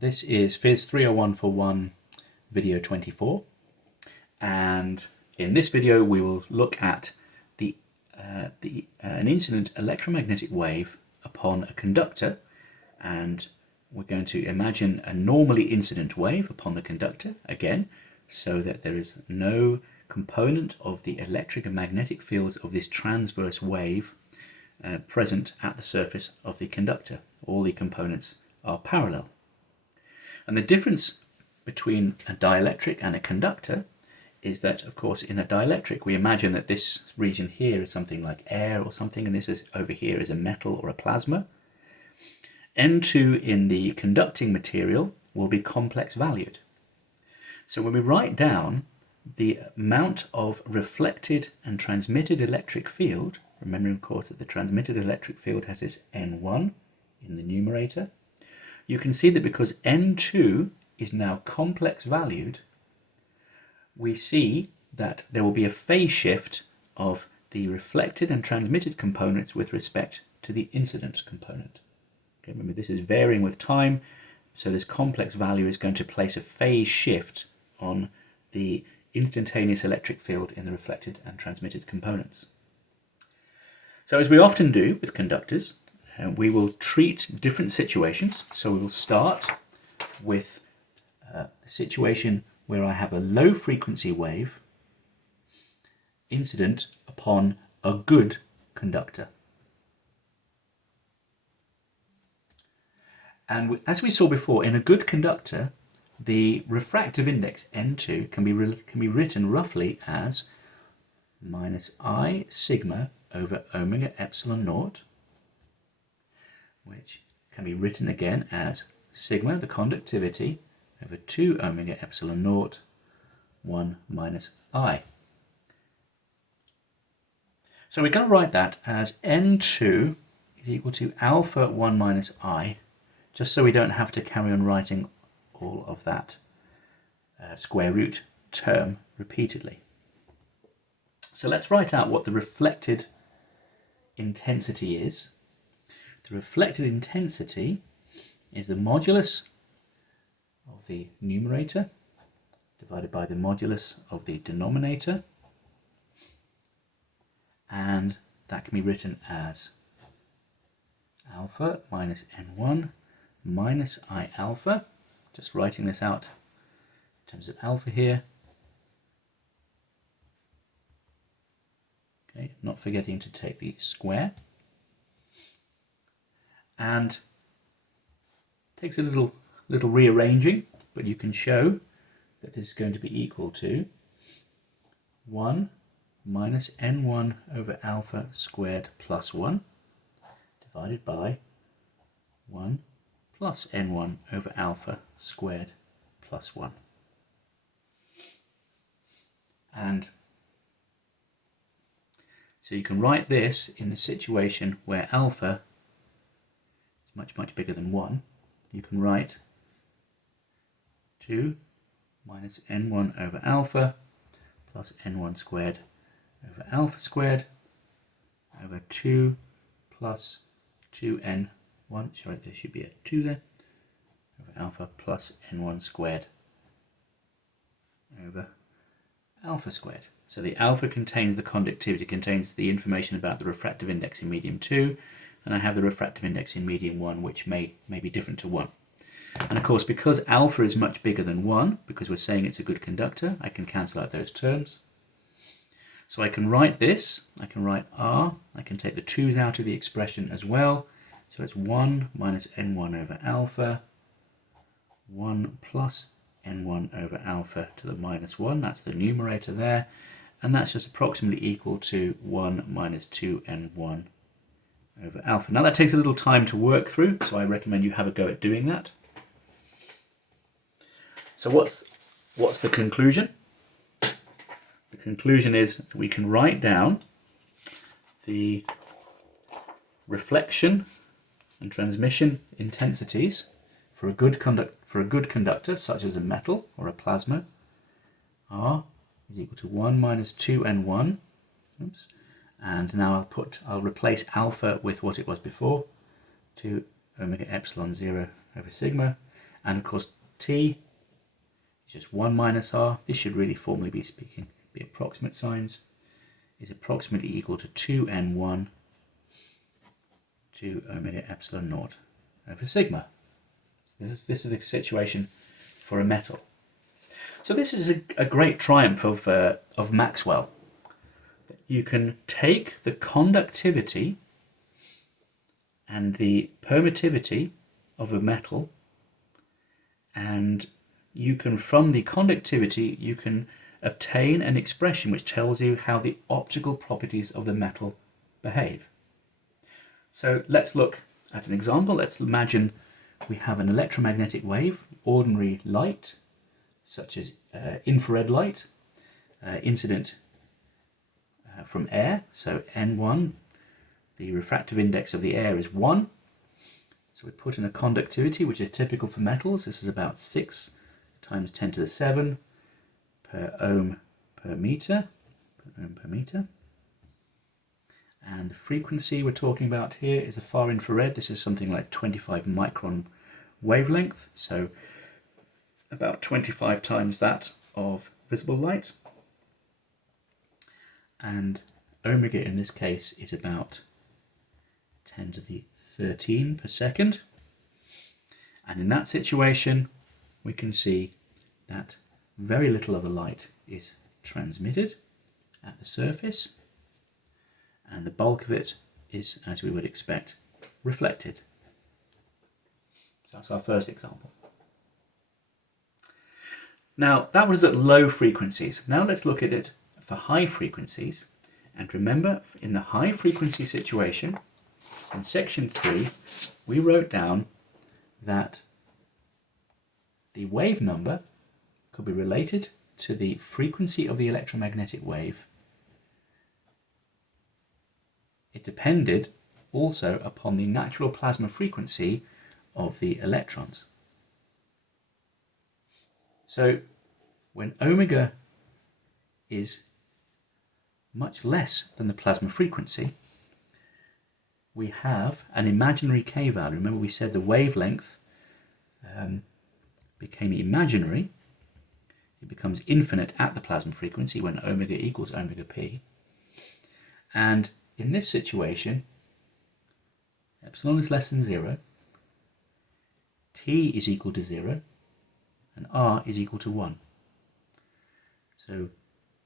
This is PHYS03141 video 24, and in this video we will look at an incident electromagnetic wave upon a conductor, and we're going to imagine a normally incident wave upon the conductor again, so that there is no component of the electric and magnetic fields of this transverse wave present at the surface of the conductor. All the components are parallel. And the difference between a dielectric and a conductor is that, of course, in a dielectric we imagine that this region here is something like air or something, and this is over here is a metal or a plasma. N2 in the conducting material will be complex valued. So when we write down the amount of reflected and transmitted electric field, remembering of course that the transmitted electric field has this N1 in the numerator, you can see that because N2 is now complex valued, we see that there will be a phase shift of the reflected and transmitted components with respect to the incident component. Okay, remember, this is varying with time, so this complex value is going to place a phase shift on the instantaneous electric field in the reflected and transmitted components. So as we often do with conductors, we will treat different situations. So we will start with the situation where I have a low frequency wave incident upon a good conductor. And as we saw before, in a good conductor, the refractive index N2 can be written roughly as minus I sigma over omega epsilon naught, which can be written again as sigma, the conductivity, over 2 omega epsilon naught, 1 minus I. So we're going to write that as N2 is equal to alpha 1 minus I, just so we don't have to carry on writing all of that square root term repeatedly. So let's write out what the reflected intensity is. The reflected intensity is the modulus of the numerator divided by the modulus of the denominator, and that can be written as alpha minus N1 minus I alpha. Just writing this out in terms of alpha here. Okay, not forgetting to take the square. And it takes a little rearranging, but you can show that this is going to be equal to 1 minus N1 over alpha squared plus 1 divided by 1 plus N1 over alpha squared plus 1. And so you can write this in the situation where alpha is much bigger than 1. You can write 2 minus N1 over alpha plus N1 squared over alpha squared over 2 plus 2N1, sorry, there should be a 2 there, over alpha plus N1 squared over alpha squared. So the alpha contains the conductivity, contains the information about the refractive index in medium 2, and I have the refractive index in medium 1, which may be different to 1. And of course, because alpha is much bigger than 1, because we're saying it's a good conductor, I can cancel out those terms. So I can write this, I can write R, I can take the 2's out of the expression as well. So it's 1 minus N1 over alpha, 1 plus N1 over alpha to the minus 1, that's the numerator there, and that's just approximately equal to 1 minus 2N1 over alpha. Now that takes a little time to work through, so I recommend you have a go at doing that. So what's the conclusion? The conclusion is that we can write down the reflection and transmission intensities for a good conductor, such as a metal or a plasma. R is equal to 1 minus 2N1. Oops. And now I'll replace alpha with what it was before, 2 omega epsilon 0 over sigma, And of course, T is just 1 minus R. This should really formally be approximate signs, is approximately equal to 2n1 to omega epsilon naught over sigma. So this is the situation for a metal. So this is a great triumph of Maxwell. You can take the conductivity and the permittivity of a metal, and you can, from the conductivity, you can obtain an expression which tells you how the optical properties of the metal behave. So let's look at an example. Let's imagine we have an electromagnetic wave, ordinary light, such as infrared light, incident from air. So N1, the refractive index of the air is 1. So we put in a conductivity, which is typical for metals. This is about 6 times 10 to the 7 per ohm per meter. And the frequency we're talking about here is a far infrared. This is something like 25 micron wavelength, so about 25 times that of visible light. And omega in this case is about 10 to the 13 per second. And in that situation, we can see that very little of the light is transmitted at the surface, and the bulk of it is, as we would expect, reflected. So that's our first example. Now, that was at low frequencies. Now let's look at it for high frequencies. And remember, in the high frequency situation, in section 3, we wrote down that the wave number could be related to the frequency of the electromagnetic wave. It depended also upon the natural plasma frequency of the electrons. So when omega is much less than the plasma frequency, we have an imaginary k value. Remember, we said the wavelength became imaginary. It becomes infinite at the plasma frequency when omega equals omega p. And in this situation, epsilon is less than 0, T is equal to 0, and R is equal to 1. So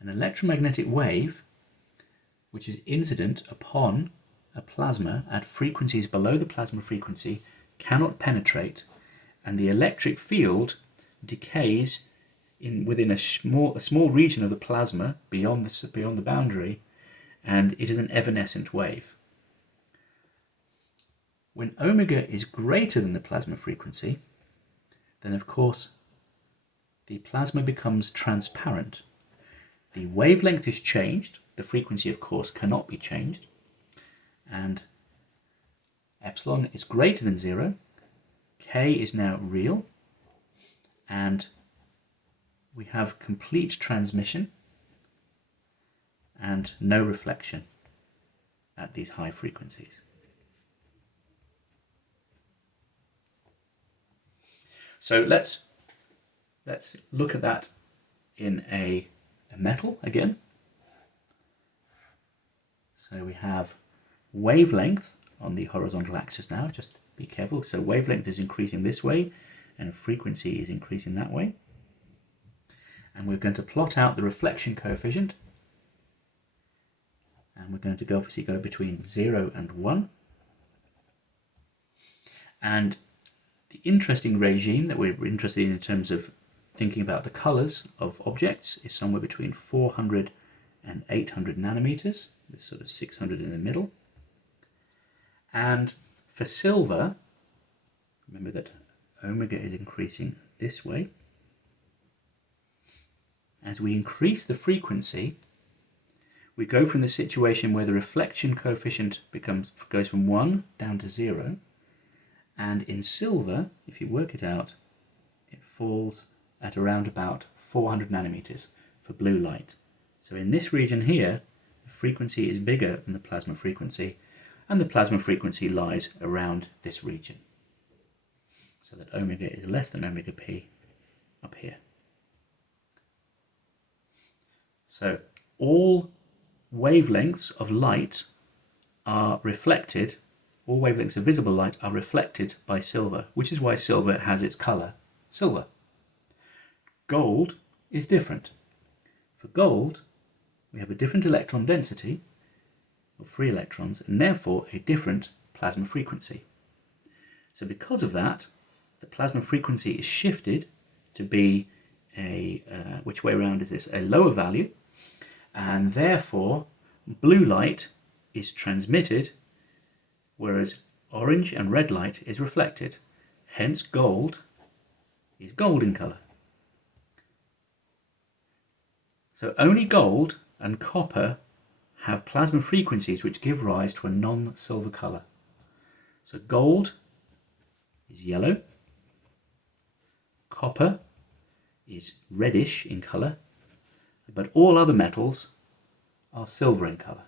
an electromagnetic wave, which is incident upon a plasma at frequencies below the plasma frequency, cannot penetrate, and the electric field decays within a small region of the plasma beyond the boundary, and it is an evanescent wave. When omega is greater than the plasma frequency, then of course the plasma becomes transparent. The wavelength is changed, the frequency of course cannot be changed, and epsilon is greater than 0, k is now real, and we have complete transmission and no reflection at these high frequencies. So let's look at that in a metal again. So we have wavelength on the horizontal axis now. Just be careful. So wavelength is increasing this way and frequency is increasing that way. And we're going to plot out the reflection coefficient. And we're going to obviously go between 0 and 1. And the interesting regime that we're interested in terms of thinking about the colours of objects is somewhere between 400 and 800 nanometers, this sort of 600 in the middle. And for silver, remember that omega is increasing this way. As we increase the frequency, we go from the situation where the reflection coefficient goes from 1 down to 0, and in silver, if you work it out, it falls at around about 400 nanometers for blue light. So in this region here, the frequency is bigger than the plasma frequency, and the plasma frequency lies around this region. so that omega is less than omega p up here. So all wavelengths of light are reflected, all wavelengths of visible light are reflected by silver, which is why silver has its colour silver. Gold is different. For gold, we have a different electron density of free electrons and therefore a different plasma frequency. So because of that, the plasma frequency is shifted to be which way around is this? A lower value, and therefore blue light is transmitted, whereas orange and red light is reflected. Hence gold is gold in colour. So only gold and copper have plasma frequencies which give rise to a non-silver colour. So gold is yellow, copper is reddish in colour, but all other metals are silver in colour.